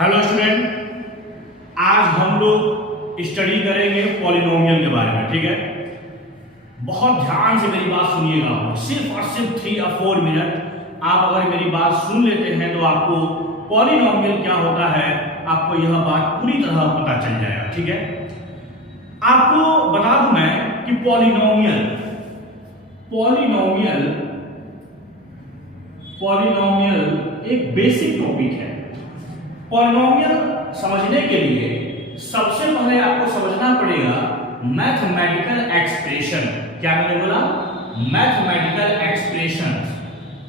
Hello student, आज हम लोग स्टडी करेंगे पॉलिनोमियल के बारे में। ठीक है, बहुत ध्यान से मेरी बात सुनिएगा। सिर्फ और सिर्फ 3 या 4 मिनट आप अगर मेरी बात सुन लेते हैं तो आपको पॉलिनोमियल क्या होता है, आपको यह बात पूरी तरह पता चल जाएगा। ठीक है, आपको बता दूं मैं कि पॉलिनोमियल एक बेसिक टॉपिक है। पॉलिनोमियल समझने के लिए सबसे पहले आपको समझना पड़ेगा मैथमेटिकल एक्सप्रेशन। क्या मैंने बोला? Mathematical expression.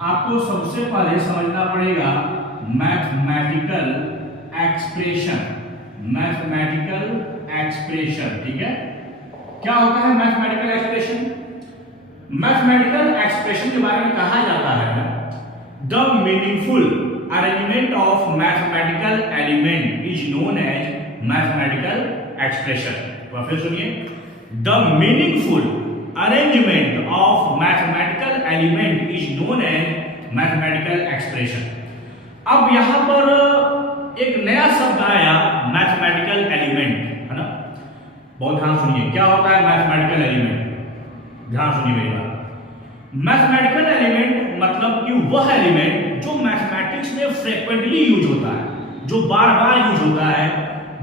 आपको सबसे पहले समझना पड़ेगा मैथमेटिकल एक्सप्रेशन। ठीक है, क्या होता है मैथमेटिकल एक्सप्रेशन? मैथमेटिकल एक्सप्रेशन के बारे में कहा जाता है the meaningful arrangement of mathematical element is known as mathematical expression। तो फिर सुनिए, the meaningful arrangement of mathematical element is known as mathematical expression। अब यहां पर एक नया शब्द आया मैथमेटिकल एलिमेंट, है ना? बहुत ध्यान सुनिए, क्या होता है मैथमेटिकल एलिमेंट? ध्यान सुनिए मेरी बात। मैथमेटिकल एलिमेंट मतलब कि वह एलिमेंट जो मैथमेटिक्स में फ्रीक्वेंटली यूज होता है, जो बार बार यूज होता है।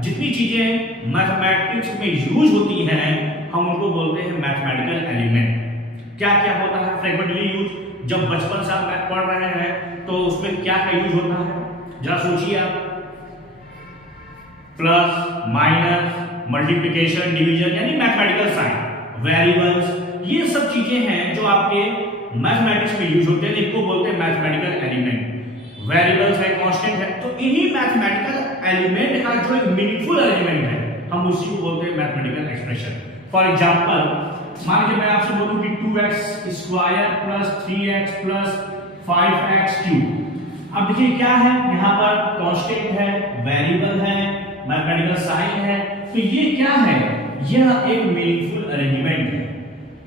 जितनी चीजें मैथमेटिक्स में यूज होती हैं हम उनको बोलते हैं मैथमेटिकल एलिमेंट। क्या क्या होता है फ्रीक्वेंटली यूज? जब बचपन से आप मैथ पढ़ रहे हैं तो उसमें क्या क्या यूज होता है, जरा सोचिए आप। प्लस, माइनस, मल्टीप्लिकेशन, डिवीजन, यानी मैथमेटिकल साइन, वेरिएबल्स, ये सब चीजें हैं जो आपके मैथमेटिक्स में यूज होते हैं, इनको बोलते हैं मैथमेटिकल एलिमेंट। वेरिएबल्स है, कांस्टेंट है, तो इन्हीं मैथमेटिकल एलिमेंट का जो एक मीनिंगफुल एलिमेंट है हम उसी को बोलते हैं मैथमेटिकल एक्सप्रेशन। फॉर एग्जांपल, मान लीजिए मैं आपसे बोलूं कि 2x square plus 3x plus 5x cube. अब देखिए क्या है, यहाँ पर कांस्टेंट है, वेरिएबल है, मैथमेटिकल साइन है, तो ये क्या है? यह एक मीनिंगफुल अरेंजमेंट है,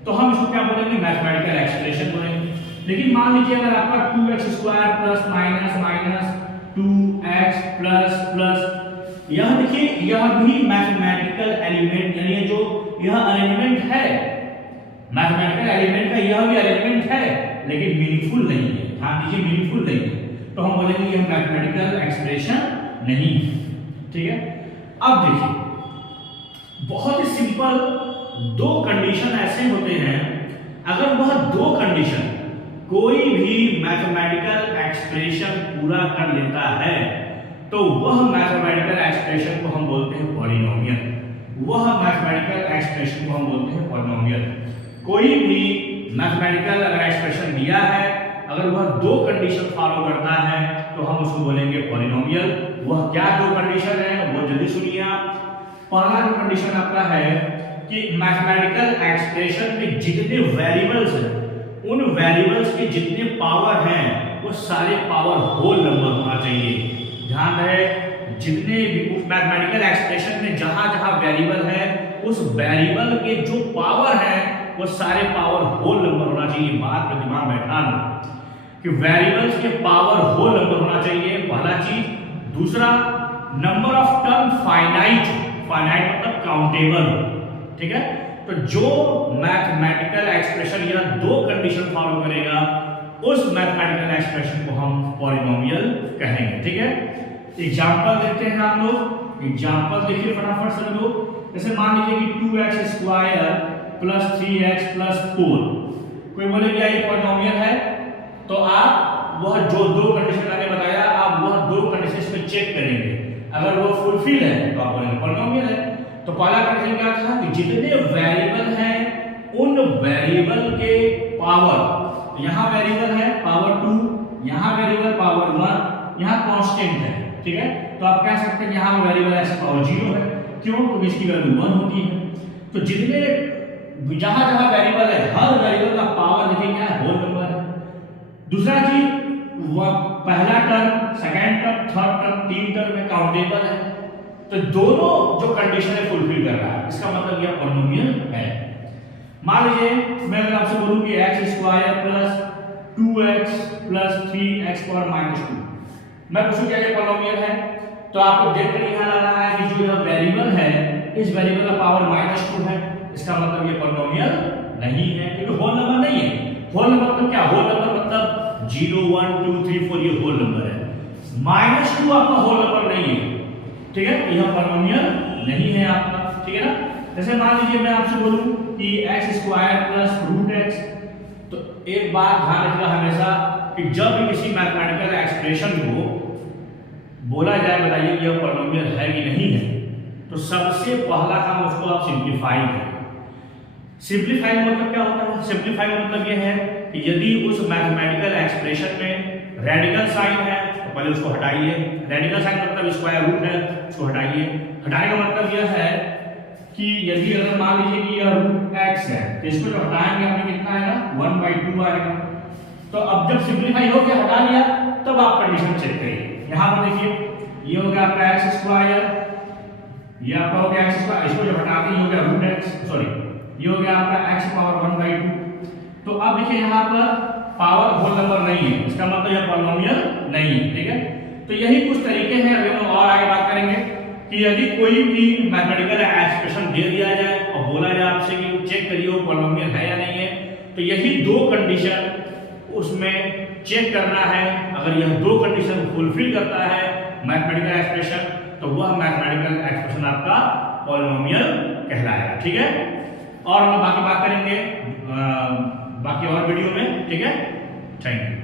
तो हम इसको क्या बोलेंगे? मैथमेटिकल एक्सप्रेशन बोलेंगे। लेकिन मान लीजिए अगर आपका 2x square plus minus minus 2x plus plus, यह देखिए यह भी मैथमेटिकल एलिमेंट, यानी जो यह अरेंजमेंट है मैथमेटिकल एलिमेंट का, यह भी अरेंजमेंट है लेकिन मीनिंगफुल नहीं है। ध्यान दीजिए, मीनिंगफुल नहीं है, तो हम बोलेंगे यह मैथमेटिकल एक्सप्रेशन नहीं है। ठीक है, अब देखिए बहुत ही सिंपल दो कंडीशन ऐसे होते हैं, अगर वह दो कंडीशन कोई भी मैथमेटिकल एक्सप्रेशन पूरा कर लेता है तो वह मैथमेटिकल एक्सप्रेशन को हम बोलते हैं पॉलिनोमियल। वह मैथमेटिकल एक्सप्रेशन को हम बोलते हैं पॉलिनोमियल। कोई भी मैथमेटिकल अगर एक्सप्रेशन दिया है, अगर वह दो कंडीशन फॉलो करता है तो हम उसको बोलेंगे पॉलिनोमियल। वह क्या दो कंडीशन है वो जल्दी सुनिए आप। पहला जो कंडीशन आपका है कि मैथमेटिकल एक्सप्रेशन में जितने वेरिएबल्स हैं उन वेरिएबल्स के जितने पावर हैं वो सारे पावर होल नंबर होना चाहिए। ध्यान रहे, जितने भी उस मैथमेटिकल एक्सप्रेशन में जहां जहां वेरिएबल है उस वेरिएबल के जो पावर है वो सारे पावर होल नंबर होना चाहिए। बात पे दिमाग बैठा लो कि वेरिएबल्स के पावर होल नंबर होना चाहिए, पहला चीज। दूसरा, नंबर ऑफ टर्म फाइनाइट मतलब काउंटेबल। ठीक है, तो जो मैथमेटिकल एक्सप्रेशन यह दो कंडीशन फॉलो करेगा उस मैथमेटिकल एक्सप्रेशन को हम पॉलिनोमियल कहेंगे। ठीक है, एग्जांपल देखते हैं आप लोग। एग्जांपल देखिए फटाफट से लोग। जैसे मान लीजिए कि 2x square plus 3x plus 4। कोई बोले क्या ये पॉलिनोमियल है? तो आप वह जो दो कंडीशन मैंने बताया, आप वह दो कंडीशन में चेक करेंगे, अगर वो फुलफिल है तो आप बोलेंगे पॉलिनोमियल है। तो पहला कंडीशन क्या था कि जितने वेरिएबल हैं उन वेरिएबल के पावर, यहां वेरिएबल है पावर 2, यहां वेरिएबल पावर 1, यहां कांस्टेंट है। ठीक है, तो आप कह सकते हैं यहां वेरिएबल ऐसे पावर 0 है। क्यों? क्योंकि इसकी वैल्यू 1 होती है। तो जितने जहां जहां वेरिएबल है हर वेरिएबल का पावर देखिए क्या है? होल नंबर है। दूसरा चीज, वह पहला term, second term, third term, तीन टर्म में काउंटेबल है। तो दोनों जो कंडीशन है फुलफिल कर रहा है, इसका मतलब यह पॉलिनोमियल है। मान लीजिए मैं अगर आपसे बोलूं कि x square plus 2x plus 3x power -2, मैं पूछूं क्या ये पॉलिनोमियल है? तो आपको देख कर यहां लग रहा है कि जो यह वेरिएबल है इस वेरिएबल का पावर -2 है, इसका मतलब ये पॉलिनोमियल नहीं है क्योंकि होल नंबर नहीं है। होल नंबर मतलब क्या, होल नंबर मतलब 0 1 2 3 4 ये होल नंबर है, -2 आपका होल नंबर नहीं है, ठीक है, यह पॉलिनोमियल नहीं है आपका, ठीक है ना। जैसे मान लीजिए मैं आपसे बोलूं कि x² + √x, तो एक बात ध्यान रखिएगा हमेशा कि जब भी किसी मैथमेटिकल एक्सप्रेशन को बोला जाए बताइए कि यह पॉलिनोमियल है कि नहीं है, तो सबसे पहला काम उसको आप सिंप्लीफाई करें। सिंप्लीफाई का मतलब क्या होता है, सिंप्लीफाई का मतलब यह है कि यदि उस मैथमेटिकल एक्सप्रेशन में रेडिकल साइन है तो पहले उसको हटाइए, रेडिकल साइन मतलब स्क्वायर रूट है उसको हटाइए। हटाने का मतलब यह है कि यदि अगर मान लीजिए कि यह √x है तो इसको जो हटाएंगे आपने कितना आएगा 1/2 आएगा। तो अब जब सिंप्लीफाई हो गया हटा लिया तब आप कंडीशन चेक करिए। यहां पर देखिए ये हो गया आपका x², ये आपका हो गया x², इसको जब हटाते ही हो गया √x, सॉरी ये हो गया आपका x पावर 1/2। तो अब देखिए यहां पर पावर होल नंबर नहीं है, इसका मतलब यह पॉलिनोमियल नहीं है, ठीक है। तो यही कुछ तरीके हैं, अभी हम और आगे बात करेंगे कि यदि कोई भी मैथमेटिकल एक्सप्रेशन दे दिया जाए और बोला जाए आपसे कि चेक करिए वो पॉलिनोमियल है या नहीं है, तो यही दो कंडीशन उसमें चेक करना है। अगर यह दो कंडीशन फुलफिल करता है मैथमेटिकल एक्सप्रेशन तो वह मैथमेटिकल एक्सप्रेशन आपका पॉलिनोमियल कहलाएगा, ठीक है। और हम बाकी बात करेंगे बाकी और वीडियो में, ठीक है। Thank you.